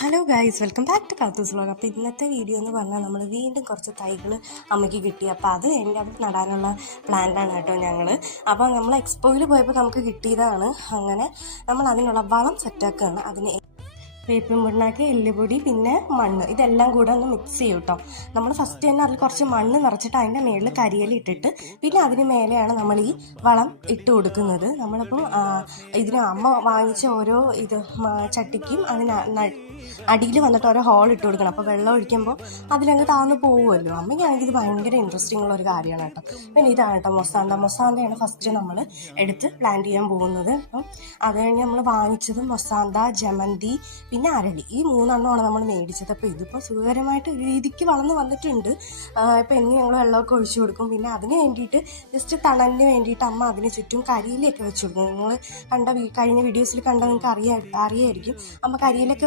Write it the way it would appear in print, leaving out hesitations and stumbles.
Hello guys, welcome back to Kathu's vlog. അപ്പോൾ ഇന്നത്തെ video എന്ന് പറഞ്ഞാൽ നമ്മൾ വീണ്ടും കുറച്ച് തൈകൾ അമ്മയ്ക്ക് കിട്ടി. അപ്പോൾ അത് എൻ്റെ അവിടെ നടാനുള്ള പ്ലാന്റാണ് കേട്ടോ ഞങ്ങൾ. അപ്പോൾ നമ്മൾ എക്സ്പോയിൽ പോയപ്പോൾ നമുക്ക് കിട്ടിയതാണ്. അങ്ങനെ നമ്മൾ അതിനുള്ള വളം സെറ്റാക്കുകയാണ്. അതിന് വേപ്പിൻ പിണ്ണാക്ക്, എല്ലുപൊടി, പിന്നെ മണ്ണ്, ഇതെല്ലാം കൂടെ ഒന്ന് മിക്സ് ചെയ്യും കേട്ടോ. നമ്മൾ ഫസ്റ്റ് തന്നെ അതിൽ കുറച്ച് മണ്ണ് നിറച്ചിട്ട് അതിൻ്റെ മേളിൽ കരിയില ഇട്ടിട്ട് പിന്നെ അതിന് മേലെയാണ് നമ്മൾ ഈ വളം ഇട്ട് കൊടുക്കുന്നത്. നമ്മളിപ്പം ഇതിന് അമ്മ വാങ്ങിച്ച ഓരോ ചട്ടിക്കും അതിന് അടിയിൽ വന്നിട്ട് ഓരോ ഹോൾ ഇട്ട് കൊടുക്കണം. അപ്പോൾ വെള്ളം ഒഴിക്കുമ്പോൾ അതിലങ്ങ് താഴ്ന്നു പോകുമല്ലോ. അമ്മയ്ക്കാണെങ്കിൽ ഇത് ഭയങ്കര ഇൻട്രസ്റ്റിംഗ് ഉള്ള ഒരു കാര്യമാണ് കേട്ടോ. പിന്നെ ഇതാണ് കേട്ടോ മൊസാന്തയാണ് ഫസ്റ്റ് നമ്മൾ എടുത്ത് പ്ലാന്റ് ചെയ്യാൻ പോകുന്നത്. അപ്പം അത് കഴിഞ്ഞ് നമ്മൾ വാങ്ങിച്ചത് മൊസാന്ത, ജമന്തി, പിന്നെ അരളി, ഈ 3 എണ്ണമാണ് നമ്മൾ മേടിച്ചത്. അപ്പോൾ ഇതിപ്പോൾ സുഖകരമായിട്ട് ഒരു രീതിക്ക് വളർന്ന് വന്നിട്ടുണ്ട്. ഇപ്പോൾ എന്നും ഞങ്ങൾ വെള്ളമൊക്കെ ഒഴിച്ചു കൊടുക്കും. പിന്നെ അതിന് വേണ്ടിയിട്ട് ജസ്റ്റ് തണലിന് വേണ്ടിയിട്ട് അമ്മ അതിന് ചുറ്റും കരിയിലൊക്കെ വെച്ച് കൊടുക്കും. നിങ്ങൾ കഴിഞ്ഞ വീഡിയോസിൽ കണ്ടാൽ നിങ്ങൾക്ക് അറിയായിരിക്കും. അമ്മ കരിയിലൊക്കെ